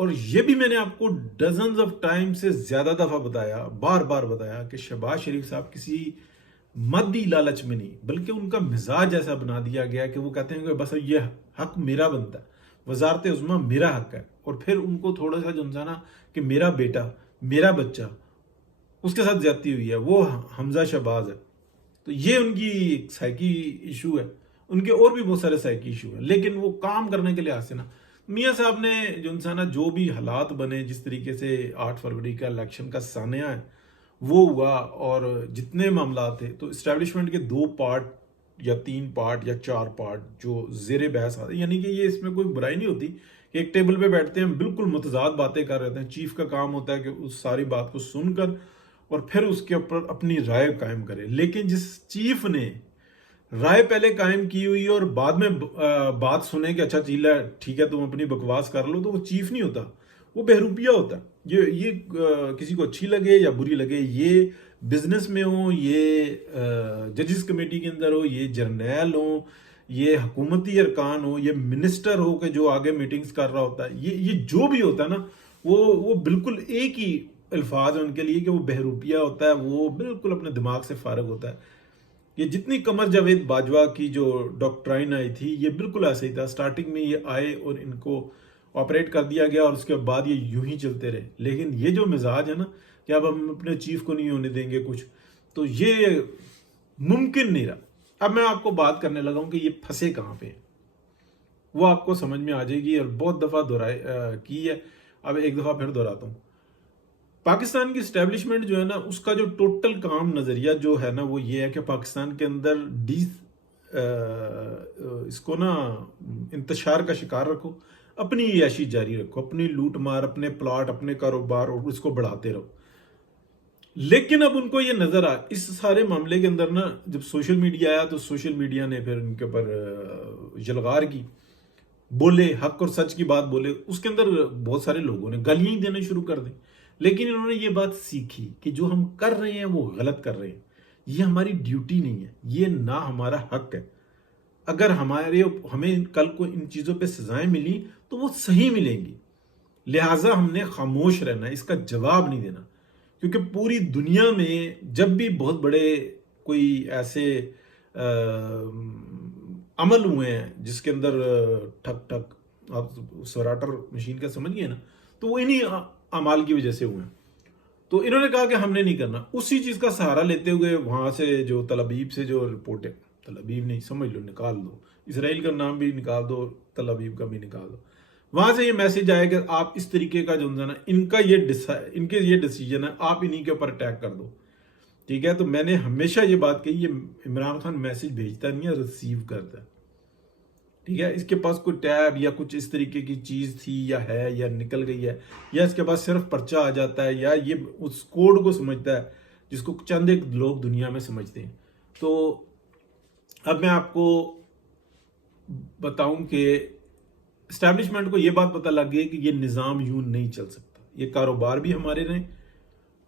اور یہ بھی میں نے آپ کو ڈزنز آف ٹائم سے زیادہ دفعہ بتایا، بار بار بتایا کہ شہباز شریف صاحب کسی مادی لالچ میں نہیں، بلکہ ان کا مزاج ایسا بنا دیا گیا کہ وہ کہتے ہیں کہ بس یہ حق میرا بنتا ہے، وزارت عظمیٰ میرا حق ہے، اور پھر ان کو تھوڑا سا جو نا کہ میرا بیٹا، میرا بچہ، اس کے ساتھ زیادتی ہوئی ہے، وہ حمزہ شہباز ہے، تو یہ ان کی ایک سائیکی ایشو ہے، ان کے اور بھی بہت سارے سائیکی ایشو ہیں، لیکن وہ کام کرنے کے لحاظ سے نا میاں صاحب نے جو انسان جو بھی حالات بنے، جس طریقے سے 8 فروری کا الیکشن کا سانحہ ہے وہ ہوا، اور جتنے معاملات تھے، تو اسٹیبلشمنٹ کے 2 پارٹ یا 3 پارٹ یا 4 پارٹ جو زیر بحث آتے ہیں، یعنی کہ یہ اس میں کوئی برائی نہیں ہوتی کہ ایک ٹیبل پہ بیٹھتے ہیں، بالکل متضاد باتیں کر رہے ہیں، چیف کا کام ہوتا ہے کہ اس ساری بات کو سن کر اور پھر اس کے اوپر اپنی رائے قائم کرے، لیکن جس چیف نے رائے پہلے قائم کی ہوئی اور بعد میں بات سنے کہ اچھا چیلا ٹھیک ہے تم اپنی بکواس کر لو، تو وہ چیف نہیں ہوتا، وہ بہروپیہ ہوتا ہے۔ یہ کسی کو اچھی لگے یا بری لگے، یہ بزنس میں ہو، یہ ججز کمیٹی کے اندر ہو، یہ جرنیل ہو، یہ حکومتی ارکان ہو، یہ منسٹر ہو کہ جو آگے میٹنگز کر رہا ہوتا ہے، یہ جو بھی ہوتا ہے نا، وہ بالکل ایک ہی الفاظ ہیں ان کے لیے کہ وہ بہروپیہ ہوتا ہے، وہ بالکل اپنے دماغ سے فارغ ہوتا ہے۔ یہ جتنی قمر جاوید باجوہ کی جو ڈاکٹرائن آئی تھی، یہ بالکل ایسا ہی تھا، سٹارٹنگ میں یہ آئے اور ان کو آپریٹ کر دیا گیا اور اس کے بعد یہ یوں ہی چلتے رہے، لیکن یہ جو مزاج ہے نا کہ اب ہم اپنے چیف کو نہیں ہونے دیں گے کچھ، تو یہ ممکن نہیں رہا۔ اب میں آپ کو بات کرنے لگا ہوں کہ یہ پھنسے کہاں پہ ہیں، وہ آپ کو سمجھ میں آ جائے گی، اور بہت دفعہ کی ہے، اب ایک دفعہ پھر دہراتا ہوں۔ پاکستان کی اسٹیبلشمنٹ جو ہے نا، اس کا جو ٹوٹل کام نظریہ جو ہے نا وہ یہ ہے کہ پاکستان کے اندر اس کو نا انتشار کا شکار رکھو، اپنی عیاشی جاری رکھو، اپنی لوٹ مار، اپنے پلاٹ، اپنے کاروبار، اور اس کو بڑھاتے رہو۔ لیکن اب ان کو یہ نظر آ اس سارے معاملے کے اندر نا، جب سوشل میڈیا آیا تو سوشل میڈیا نے پھر ان کے اوپر یلغار کی، بولے، حق اور سچ کی بات بولے، اس کے اندر بہت سارے لوگوں نے گالیاں ہی دینے شروع کر دیں، لیکن انہوں نے یہ بات سیکھی کہ جو ہم کر رہے ہیں وہ غلط کر رہے ہیں، یہ ہماری ڈیوٹی نہیں ہے، یہ نہ ہمارا حق ہے، اگر ہمیں کل کو ان چیزوں پہ سزائیں ملی تو وہ صحیح ملیں گی، لہٰذا ہم نے خاموش رہنا ہے، اس کا جواب نہیں دینا، کیونکہ پوری دنیا میں جب بھی بہت بڑے کوئی ایسے عمل ہوئے ہیں جس کے اندر ٹھک ٹھک آپ سوراٹر مشین کا سمجھ گئے نا، تو وہ انہی اعمال کی وجہ سے ہوئے ہیں، تو انہوں نے کہا کہ ہم نے نہیں کرنا، اسی چیز کا سہارا لیتے ہوئے وہاں سے جو تل ابیب سے جو رپورٹیں، تل ابیب نہیں سمجھ لو، نکال دو، اسرائیل کا نام بھی نکال دو، تل ابیب کا بھی نکال دو، وہاں سے یہ میسج آئے کہ آپ اس طریقے کا جو نا ان کے یہ ڈیسیجن ہے، آپ انہی کے اوپر اٹیک کر دو، ٹھیک ہے۔ تو میں نے ہمیشہ یہ بات کہی، یہ عمران خان میسج بھیجتا نہیں ہے، ریسیو کرتا ہے، ٹھیک ہے۔ اس کے پاس کوئی ٹیب یا کچھ اس طریقے کی چیز تھی یا ہے یا نکل گئی ہے، یا اس کے پاس صرف پرچہ آ جاتا ہے، یا یہ اس کوڈ کو سمجھتا ہے جس کو چند ایک لوگ دنیا میں سمجھتے ہیں۔ تو اب میں آپ کو بتاؤں کہ اسٹیبلشمنٹ کو یہ بات پتہ لگ گئی کہ یہ نظام یوں نہیں چل سکتا، یہ کاروبار بھی ہمارے رہیں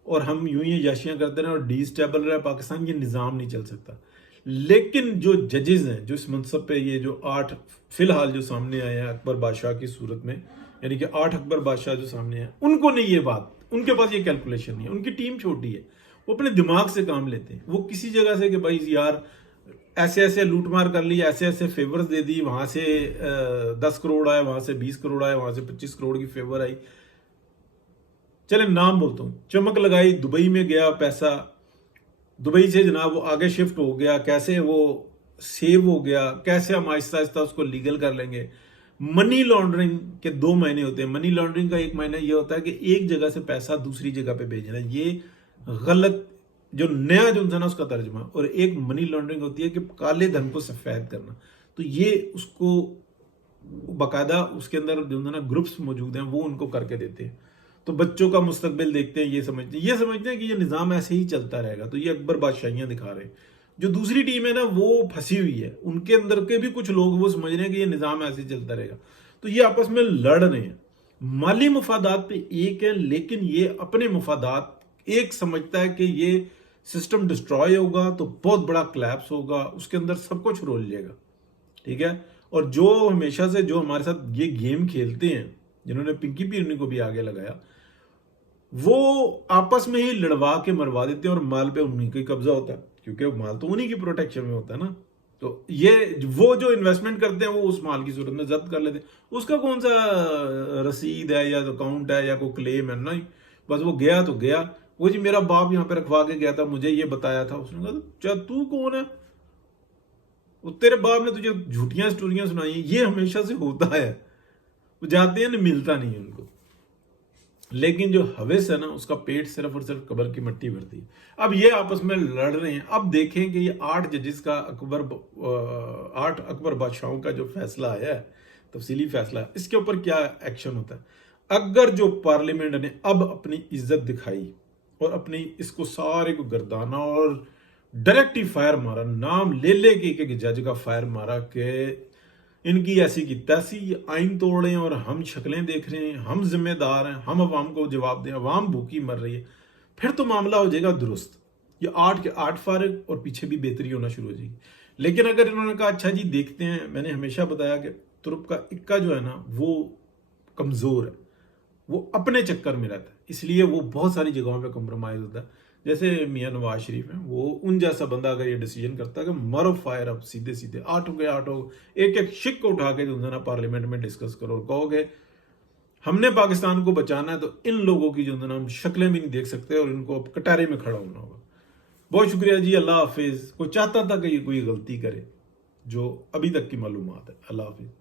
اور ہم یوں ہی یاشیاں کرتے رہیں اور ڈی اسٹیبل رہے پاکستان، یہ نظام نہیں چل سکتا۔ لیکن جو ججز ہیں جو اس منصب پہ، یہ جو 8 فی الحال جو سامنے آئے ہیں اکبر بادشاہ کی صورت میں، یعنی کہ 8 اکبر بادشاہ جو سامنے ہیں، ان کو نہیں یہ بات، ان کے پاس یہ کیلکولیشن نہیں ہے، ان کی ٹیم چھوٹی ہے، وہ اپنے دماغ سے کام لیتے ہیں، وہ کسی جگہ سے کہ بھائی یار ایسے ایسے لوٹ مار کر لی، ایسے ایسے فیورز دے دی، وہاں سے 10 کروڑ آئے، وہاں سے 20 کروڑ آئے، وہاں سے 25 کروڑ کی فیور آئی، چلے نام بولتا ہوں، چمک لگائی، دبئی میں گیا پیسہ، دبئی سے جناب وہ آگے شفٹ ہو گیا، کیسے وہ سیو ہو گیا، کیسے ہم آہستہ آہستہ اس کو لیگل کر لیں گے۔ منی لانڈرنگ کے 2 معنی ہوتے ہیں، منی لانڈرنگ کا ایک معنی یہ ہوتا ہے کہ ایک جگہ سے پیسہ دوسری جگہ پہ بھیجنا، یہ غلط جو نیا جو نا اس کا ترجمہ، اور ایک منی لانڈرنگ ہوتی ہے کہ کالے دھن کو سفید کرنا، تو یہ اس کو باقاعدہ اس کے اندر جو نا گروپس موجود ہیں وہ ان کو کر کے دیتے ہیں، تو بچوں کا مستقبل دیکھتے ہیں، یہ سمجھتے ہیں کہ یہ نظام ایسے ہی چلتا رہے گا، تو یہ اکبر بادشاہیاں دکھا رہے ہیں۔ جو دوسری ٹیم ہے نا وہ پھنسی ہوئی ہے، ان کے اندر کے بھی کچھ لوگ وہ سمجھ رہے ہیں کہ یہ نظام ایسے ہی چلتا رہے گا، تو یہ آپس میں لڑ رہے ہیں، مالی مفادات پہ ایک ہے، لیکن یہ اپنے مفادات، ایک سمجھتا ہے کہ یہ سسٹم ڈسٹرائے ہوگا تو بہت بڑا کلیپس ہوگا، اس کے اندر سب کچھ رول لے گا، ٹھیک ہے۔ اور جو ہمیشہ سے جو ہمارے ساتھ یہ گیم کھیلتے ہیں جنہوں نے پنکی پیرنی کو بھی آگے لگایا، وہ آپس میں ہی لڑوا کے مروا دیتے ہیں اور مال پہ انہیں کا ہی قبضہ ہوتا ہے، کیونکہ مال تو انہیں کی پروٹیکشن میں ہوتا ہے نا. تو یہ وہ جو انویسٹمنٹ کرتے ہیں وہ اس مال کی صورت میں ضبط کر لیتے ہیں. اس کا کون سا رسید ہے یا اکاؤنٹ ہے یا کوئی کلیم ہے؟ نہیں، بس وہ گیا تو گیا. وہ جی میرا باپ یہاں پہ رکھوا کے گیا تھا، مجھے یہ بتایا تھا. اس نے کہا چا تو کون ہے؟ وہ تیرے باپ نے تجھے جھوٹیاں سٹوریاں سنائی ہیں. یہ ہمیشہ سے ہوتا ہے. وہ جاتے ہیں نا، ملتا نہیں ہے ان کو. لیکن جو حوث ہے نا، اس کا پیٹ صرف اور صرف قبر کی مٹی بھرتی ہے. اب یہ آپس میں لڑ رہے ہیں. اب دیکھیں کہ یہ 8 ججز کا 8 اکبر بادشاہوں کا جو فیصلہ آیا ہے، تفصیلی فیصلہ ہے، اس کے اوپر کیا ایکشن ہوتا ہے. اگر جو پارلیمنٹ نے اب اپنی عزت دکھائی اور اپنی اس کو سارے کو گردانا اور ڈائریکٹ ہی فائر مارا، نام لے لے کے ایک جج کا فائر مارا کہ ان کی ایسی کی تیسی آئین توڑ رہے ہیں اور ہم شکلیں دیکھ رہے ہیں، ہم ذمہ دار ہیں، ہم عوام کو جواب دیں، عوام بھوکی مر رہی ہے، پھر تو معاملہ ہو جائے گا درست. یہ 8 کے 8 فارغ اور پیچھے بھی بہتری ہونا شروع ہو جائے گی. لیکن اگر انہوں نے کہا اچھا جی دیکھتے ہیں، میں نے ہمیشہ بتایا کہ ترک کا اکا جو ہے نا وہ کمزور ہے، وہ اپنے چکر میں رہتا ہے، اس لیے وہ بہت ساری جگہوں پہ کمپرومائز ہوتا ہے. جیسے میاں نواز شریف ہیں، وہ ان جیسا بندہ اگر یہ ڈیسیجن کرتا ہے کہ مارو فائر، اب سیدھے سیدھے 8 کے 8 ایک ایک شک کو اٹھا کے جو ہے نا پارلیمنٹ میں ڈسکس کرو اور کہو کہ ہم نے پاکستان کو بچانا ہے، تو ان لوگوں کی جو ہے نا ہم شکلیں بھی نہیں دیکھ سکتے اور ان کو کٹارے میں کھڑا ہونا ہوگا. بہت شکریہ جی، اللہ حافظ. کوئی چاہتا تھا کہ یہ کوئی غلطی کرے جو ابھی تک کی معلومات ہے. اللہ حافظ.